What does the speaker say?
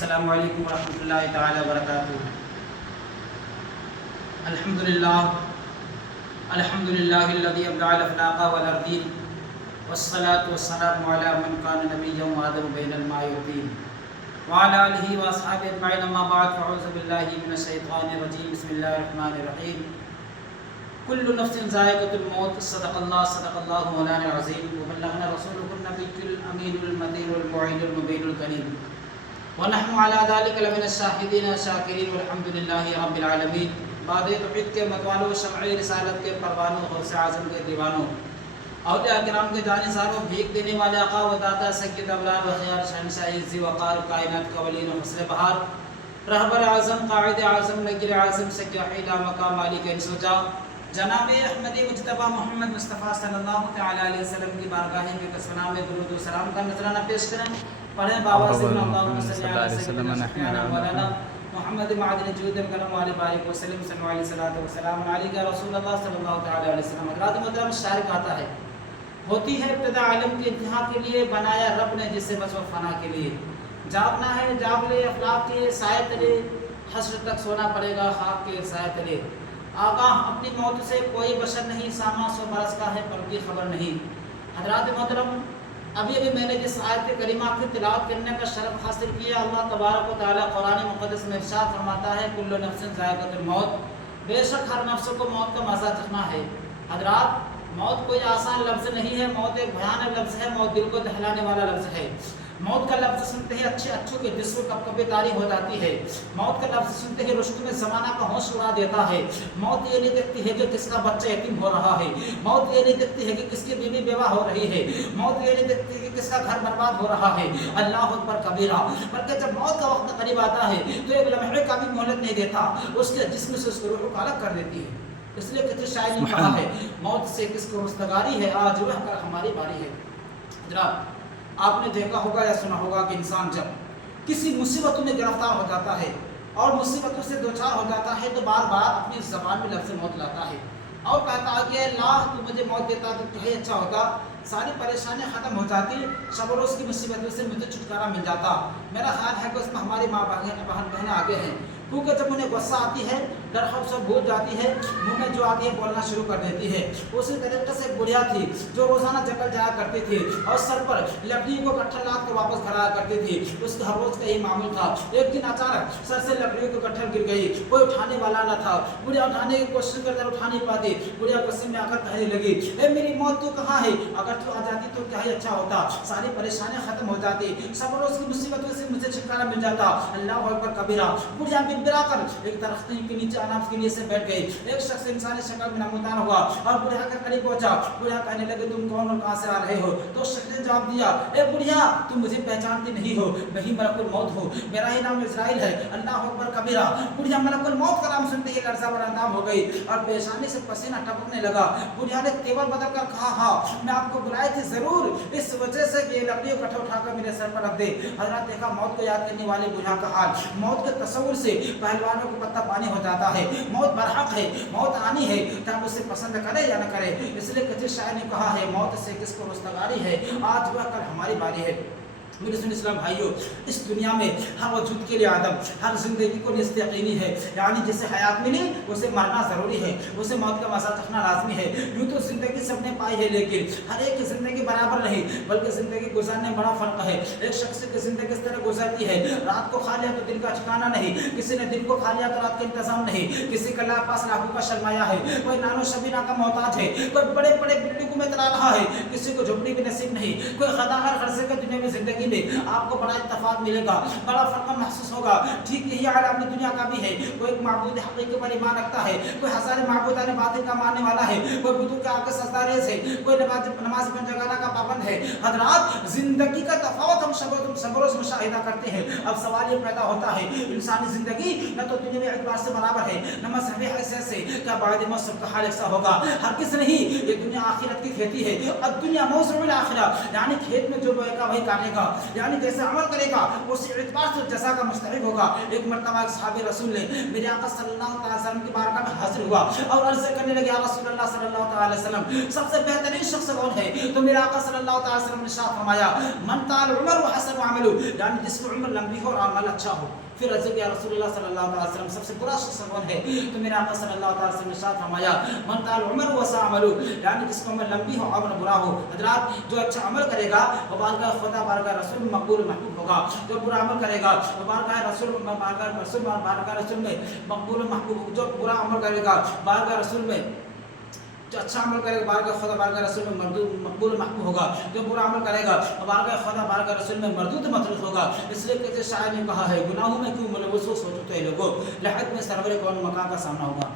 السلام علیکم ورحمۃ اللہ تعالی وبرکاتہ۔ الحمدللہ الذی ابدع الافلاق والارضین والصلاة والسلام علی من کان نبیا وآدم بین الماء والطین وعلی آلہ واصحابہ اجمعین، اما بعد فاعوذ باللہ من الشیطان الرجیم، بسم اللہ الرحمن الرحیم۔ کل نفس ذائقۃ الموت، صدق اللہ مولانا العظیم، وبلغنا رسولہ النبی الامین المتین المعین المبین الکریم، ونحن علی ذلک لمن الشاہدین الشاکرین، والحمد للہ رب العالمین۔ بعد توحید کے متوالوں، شمع رسالت کے پروانوں، غوث اعظم کے دیوانوں، اولیاء کرام کے جانثاروں، بھیک دینے والے آقا و داتا سید اولاد و خیار، شہنشاہ عز وقار کائنات کا ولین و فصل بہار، رہبر اعظم، قائد اعظم، نگیر اعظم، سیاحی لامقام، مالک انس و جاں، جناب احمد مجتبیٰ محمد مصطفیٰ صلی اللہ تعالی علیہ وسلم کی بارگاہ میں کسفنا میں درود و سلام کا نذرانہ پیش کریں۔ پڑھیں بابا سے اللہم صلی اللہ علیہ وسلم محمد معدن جود کرم علی بارک وسلم صلی اللہ علیہ صلاۃ وسلام علیک رسول اللہ صلی اللہ تعالی علیہ وسلم۔ حضرات محترم، شاعر کہتا ہے، ہوتی ہے ابتدا علم کے انتہا کے لیے، بنایا رب نے جسے بس و فنا کے لیے، جاگنا ہے جاگ لے افلاق کے سائے تلے، حشر تک سونا پڑے گا خاک کے سائے تلے، آگاہ اپنی موت سے کوئی بشر نہیں، سامع 100 برس کا ہے پر کی خبر نہیں۔ حضرات محترم، ابھی میں نے جس آیت کریمہ کی تلاوت کرنے کا شرف حاصل کیا، اللہ تبارک و تعالیٰ قرآن مقدس میں ارشاد فرماتا ہے، کل نفس ذائقۃ الموت، بے شک ہر نفس کو موت کا مزہ چکھنا ہے۔ حضرات، موت کوئی آسان لفظ نہیں ہے، موت ایک بھیانک لفظ ہے، موت دل کو دہلانے والا لفظ ہے۔ موت کا لفظ سنتے ہی اچھوں کے جسم کب کبھی طاری ہو جاتی ہے۔ موت کا لفظ سنتے ہی رشتوں میں زمانہ کا ہوش اڑا دیتا ہے۔ موت یہ نہیں دیکھتی ہے کہ کس کا بچہ یتیم ہو رہا ہے، موت یہ نہیں دیکھتی ہے کہ کس کی بیوی بیوہ ہو رہی ہے، موت یہ نہیں دیکھتی ہے کہ کس کا گھر برباد ہو رہا ہے۔ اللہ اکبر کبیرہ، بلکہ جب موت کا وقت قریب آتا ہے تو ایک لمحے کا بھی مہلت نہیں دیتا، اس کے جسم سے اس کو روح کو الگ کر دیتی ہے۔ اس لیے کسی شاعر نے کہا ہے، موت سے کس کو رستگاری ہے، آج وہ کل ہماری باری ہے۔ جناب، آپ نے دیکھا ہوگا یا سنا ہوگا کہ انسان جب کسی مصیبتوں میں گرفتار ہو جاتا ہے اور مصیبتوں سے دوچار ہو جاتا ہے تو بار بار اپنی زبان میں لفظ موت لاتا ہے اور کہتا ہے کہ اللہ تو مجھے موت دیتا تو کیا اچھا ہوتا، ساری پریشانیاں ختم ہو جاتی، شب و روز کی مصیبتوں سے مجھے چھٹکارا مل جاتا۔ میرا خیال ہے کہ اس میں ہماری ماں بہنیں آگے ہیں، کیونکہ جب انہیں غصہ آتی ہے، ڈر خوف سب بھول جاتی ہے، منہ میں جو آتی ہے بولنا شروع کر دیتی ہے۔ اسی طریقے سے بڑھیا تھی جو روزانہ جنگل جایا کرتی تھی اور سر پر لکڑیوں کو گٹھر لاد کے واپس گھر آیا کرتی تھی، اس کا ہر روز کا یہی معمول تھا۔ ایک دن اچانک سر سے لکڑیوں کے گٹھر گر گئی، کوئی اٹھانے والا نہ تھا، بڑھیا اٹھانے کی کوشش کرتے اٹھا نہیں پاتی، بڑھیا غصے میں آ کر کہنے لگی، اے میری موت تو کہاں ہے، اگر تو آ جاتی تو کیا ہی اچھا ہوتا، ساری پریشانیاں ختم ہو جاتی، سب روز کی مصیبتوں سے مجھے چھٹکارا مل جاتا۔ اللہ اکبر کبیرہ، بڑھیا بڑبڑا کر ایک درخت کے نیچے آرام کے نیچے بیٹھ گئی۔ ایک شخص انسانی شکل میں نمودار ہوا اور بڑھیا کے قریب پہنچا، بڑھیا کہنے لگے، تم کون اور کہاں سے آ رہے ہو؟ تو اس شخص نے جواب دیا، اے بڑھیا، تم مجھے پہچانتی نہیں ہو، میں ہی ملک الموت ہوں، میرا ہی نام اسرائیل ہے۔ اللہ اکبر کبیرہ، بڑھیا ملک الموت کا نام سنتے ہی لرزہ بر اندام ہو گئی اور پیشانی سے پسینہ ٹپکنے لگا۔ بڑھیا نے تیور بدل کر کہا، ہاں میں آپ کو بلائی تھی ضرور، اس وجہ سے کہ یہ لکڑی اکٹھا اٹھا کر میرے سر پر رکھ دے۔ حضرات دیکھا موت کو یاد کرنے والے بڑھیا کا حال، موت کے تصور سے پہلوانوں کو پتہ پانی ہو جاتا ہے۔ موت برحق ہے، موت آنی ہے، تب اسے پسند کرے یا نہ کرے۔ اس لیے کسی شاعر نے کہا ہے، موت سے کس کو رستگاری ہے، آج وہ کل ہماری باری ہے۔ میرے سن اسلام بھائیوں، اس دنیا میں ہر وجود کے لیے آدم، ہر زندگی کو نصف یقینی ہے، یعنی جسے حیات ملی اسے مرنا ضروری ہے، اسے موت کا مزہ چکھنا لازمی ہے۔ یوں تو زندگی سب نے پائی ہے، لیکن ہر ایک کی زندگی برابر نہیں، بلکہ زندگی گزارنے میں بڑا فرق ہے۔ ایک شخص کی زندگی اس طرح گزرتی ہے، رات کو کھا لیا تو دن کا ٹھکانا نہیں، کسی نے دن کو کھا لیا تو رات کا انتظام نہیں، کسی کا اللہ پاس لاکھوں کا سرمایہ ہے، کوئی نانو شبینہ کا محتاج ہے، کوئی بڑے بڑے بلڈنگوں میں تلا رہا ہے، کسی کو جھوپڑی بھی نصیب نہیں، کوئی خداغر خرچے کا دنیا میں زندگی میں آپ کو بڑا اتفاق ملے گا، بڑا فرق محسوس ہوگا۔ ٹھیک یہی حال اپنی دنیا کا بھی ہے، کوئی ایک معبود حقیقی پر ایمان رکھتا ہے، کوئی ہزار معبودان باطل کا ماننے والا ہے، کوئی بتوں کے آگے سجدہ ریز ہے، کوئی نماز پنجگانہ کا پابند ہے۔ حضرات، زندگی کا تفاوت ہم سب روز مشاہدہ کرتے ہیں۔ اب سوال یہ پیدا ہوتا ہے، انسانی زندگی نہ تو دنیا میں اعتبار سے برابر ہے، نہ مذہبی حیثیت سے، کیا بعد موت سب کا حال ایسا ہوگا؟ ہرگز نہیں، یہ دنیا آخرت کی کی کھیتی ہے، الدنیا موسم الآخرہ، یعنی کھیت میں جو بوئے گا وہی کاٹے گا، یعنی جیسے عمل کرے گا اس اعتبار سے جزا کا مستحق ہوگا۔ ایک مرتبہ ایک صحابی رسول نے میرے آقا صلی اللہ علیہ وسلم کی بارگاہ میں حاضر ہوا اور عرض کرنے لگے، یا رسول اللہ صلی اللہ علیہ وسلم سب سے بہترین شخص کون ہے؟ تو میرے آقا صلی اللہ علیہ وسلم نے ارشاد فرمایا، من طال عمر وحسن عملہ، یعنی جس کی عمر لمبی ہو اور عمل اچھا ہو۔ پھر عرض کیا رسول اللہ صلی اللہ علیہ وسلم سب سے برا شخص کون ہے؟ تو میرے آقا صلی اللہ علیہ وسلم نے ارشاد فرمایا، من طال عمر وسع عملہ، یعنی جس کی عمر لمبی ہو عمل برا ہو۔ حضرات جو اچھا عمل کرے گا وہ بارگاہ خدا بارگاہ رسول میں مقبول محبوب ہوگا، جو برا عمل کرے گا وہ بارگاہ رسول میں مقبول محبوب، جو برا عمل کرے گا بارگاہ رسول میں، جو اچھا عمل کرے گا بارگاہ خدا بارگاہ رسول میں مقبول محبوب ہوگا، جو برا عمل کرے گا بارگاہ خدا بارگاہ رسول میں مردود مطرود ہوگا۔ اس لیے کہ شاعر نے کہا ہے، گناہوں میں کیوں ملوث ہو چکے لوگوں، لحد میں سرور کون مکان کا سامنا ہوگا۔